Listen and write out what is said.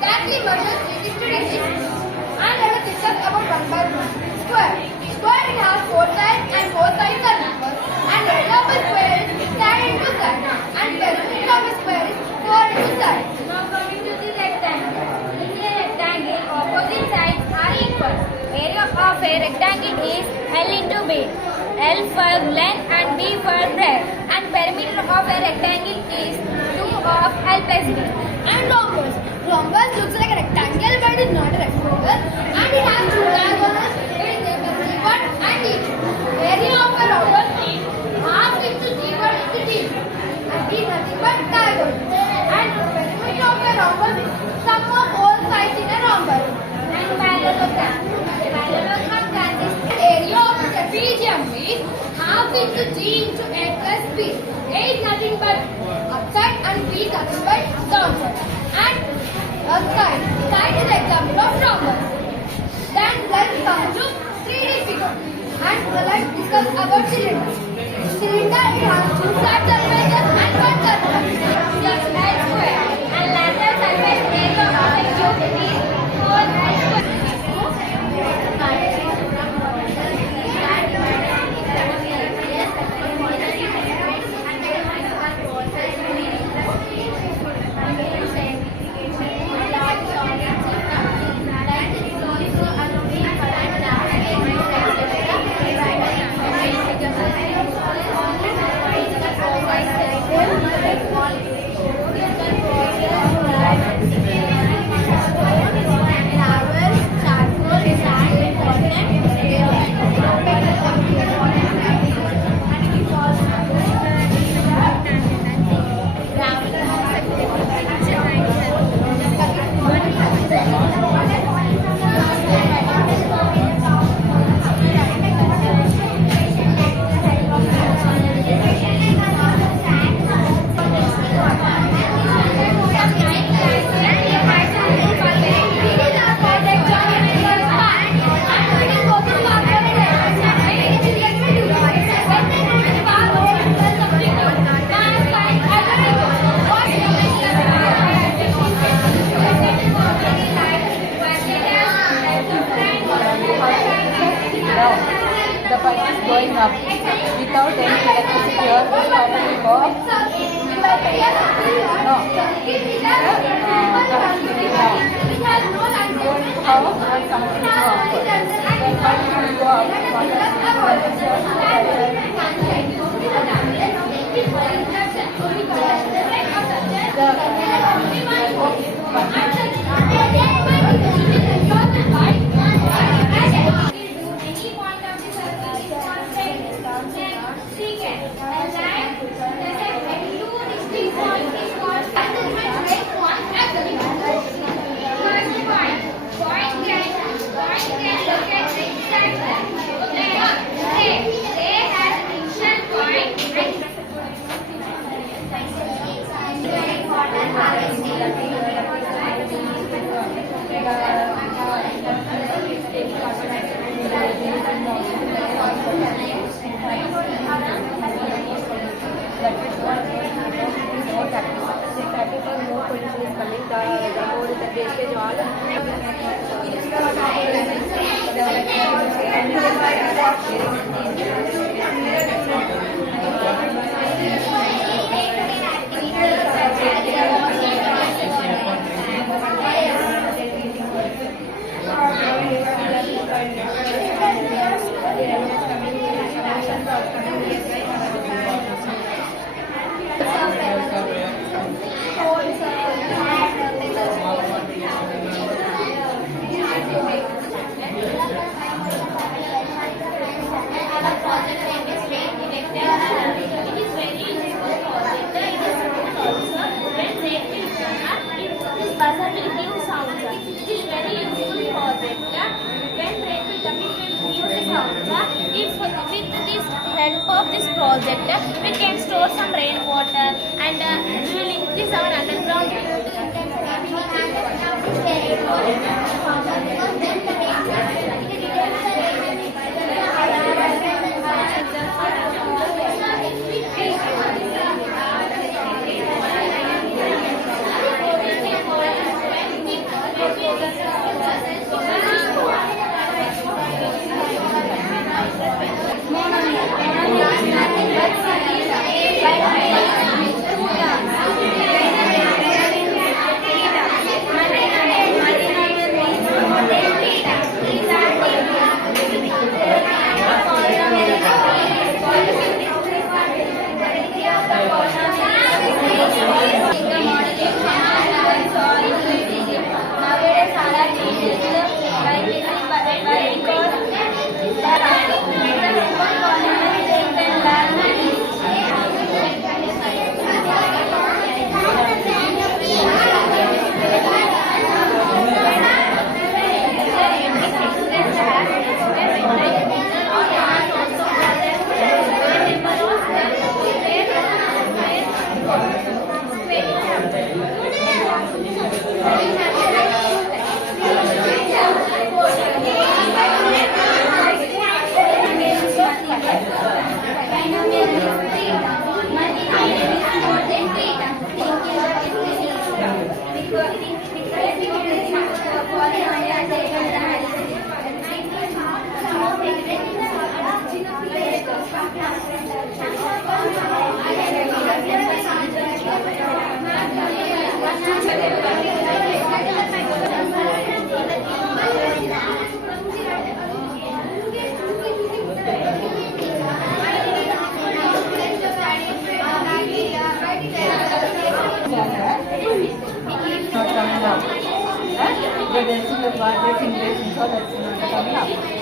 exactly measures 360 degrees. And let us discuss about 1 by 1. Square. Square it has 4 sides and 4 sides are equal. And area of a square is side into side. And perimeter of a square is 4 into side. Now coming to the rectangle. In a rectangle, opposite sides are equal. Area of a rectangle is L into B. L for length and B for breadth. And perimeter of a rectangle is 2 of L plus B. And rhombus. Rhombus looks like a rectangle but it is not a rectangle. And it has 2 diagonals. It is named as D1 and D2. Area of a rhombus is half into D1 into D2. And D nothing but diagonal. And perimeter of a rhombus is sum of all sides in a rhombus. And parallelogram. Parallelogram consists Area of a trapezium is half into G into A plus B. A is nothing but upside and B is nothing but downside. And side. Side is example of rhombus. Then let's come to 3D figure. And let's discuss about cylinder. Cylinder it has 2 flat surfaces and 1 surface. L square. And lateral surface area of a cube is 4L square. The pipe is going up without any electricity or battery or no. How and something to offer. Then pipe will go up. Help of this project, we can store some rainwater and we will increase our underground. Not coming up. They're dancing the bar, they're singing, so that's not coming up.